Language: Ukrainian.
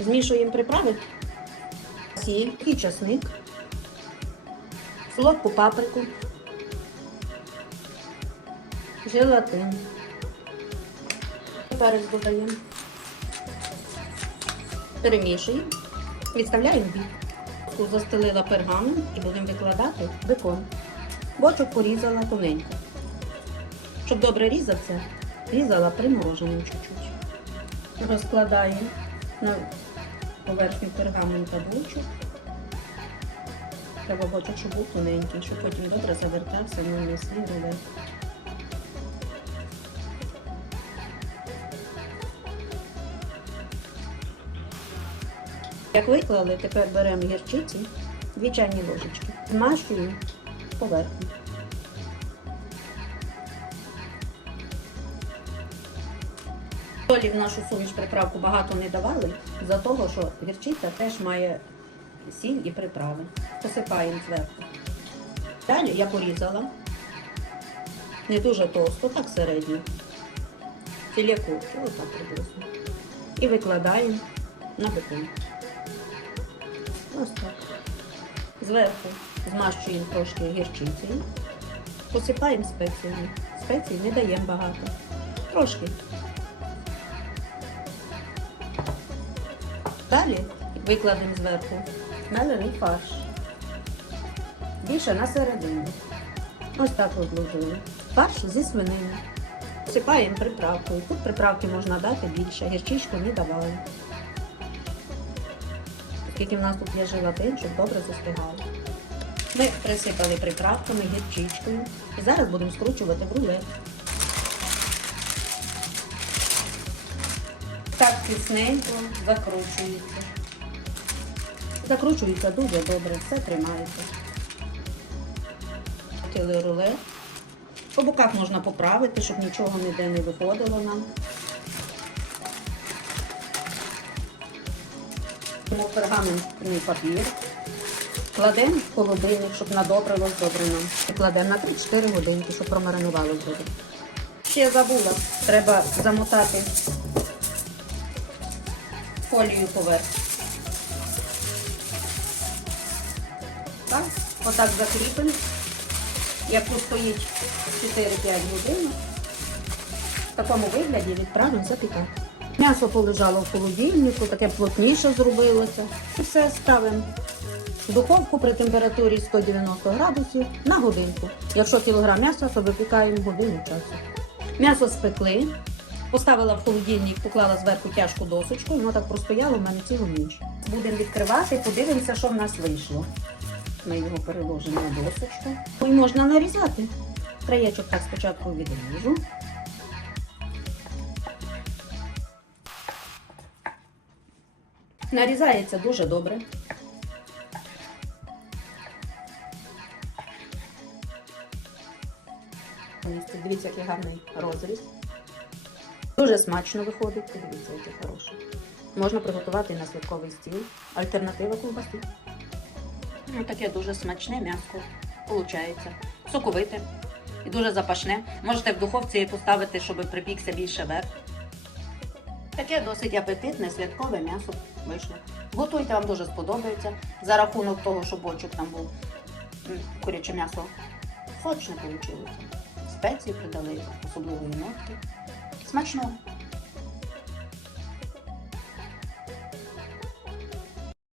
Змішуємо приправи, сіль і часник, солодку паприку, желатин. Перець додаємо. Перемішуємо, відставляємо в бік. Застелила пергамент і будемо викладати бекон. Бочок порізала тоненько. Щоб добре різався, різала примороженим чуть-чуть. Розкладаємо на поверхню пергамента бочок. Треба бочок, щоб був тоненький, щоб потім добре завертався на мислі рулет. Як виклали, тепер беремо гірчиці, дві чайні ложечки, змащуємо поверхню. Солі в нашу суміш приправку багато не давали, за того, що гірчиця теж має сіль і приправи. Посипаємо зверху. Далі я порізала. Не дуже товсто, так середньо. Філе отак приблизно. І викладаємо на бекон. Ось так. Зверху змащуємо трошки гірчицею. Посипаємо спеціями. Спецій не даємо багато. Трошки. Далі викладемо зверху мелений фарш. Більше на середину. Ось так розложили. Фарш зі свинини. Посипаємо приправкою. Тут приправки можна дати більше, гірчичку не давали. Оскільки в нас тут є желатин, щоб добре застигало. Ми присипали приправками, гірчичкою. І зараз будемо скручувати в рулет. Так тісненько закручується. Закручується дуже добре, все тримається. Хотіли рулет. По боках можна поправити, щоб нічого ніде не виходило нам. Пергаментний папір. Кладемо в холодильник, щоб надобрилось добре нам. Кладемо на 3-4 годинки, щоб промаринувалось добре. Ще забула, треба замотати фолію поверх. Так, отак закріпимо. Як постоїть 4-5 годин, в такому вигляді відправимо запікати. М'ясо полежало в холодильнику, таке плотніше зробилося. І все ставимо в духовку при температурі 190 градусів на годинку. Якщо кілограм м'яса, то випікаємо годину часу. М'ясо спекли, поставила в холодильник, поклала зверху тяжку досочку, і воно так простояло в мене цілу ніч. Будемо відкривати, подивимося, що в нас вийшло. Ми його переложимо на досочку. І можна нарізати. Краєчок так спочатку відріжу. Нарізається дуже добре. Дивіться, який гарний розріз. Дуже смачно виходить. Подивіться, який хороший. Можна приготувати на святковий стіл. Альтернатива ковбаси. Ну, таке дуже смачне м'ясо. Получається. Соковите і дуже запашне. Можете в духовці поставити, щоб припікся більше верх. Таке досить апетитне святкове м'ясо вийшло. Готуйте, вам дуже сподобається. За рахунок того, що бочок там був куряче м'ясо сочне вийшло. Спеції придали особливої нотки. Smash more.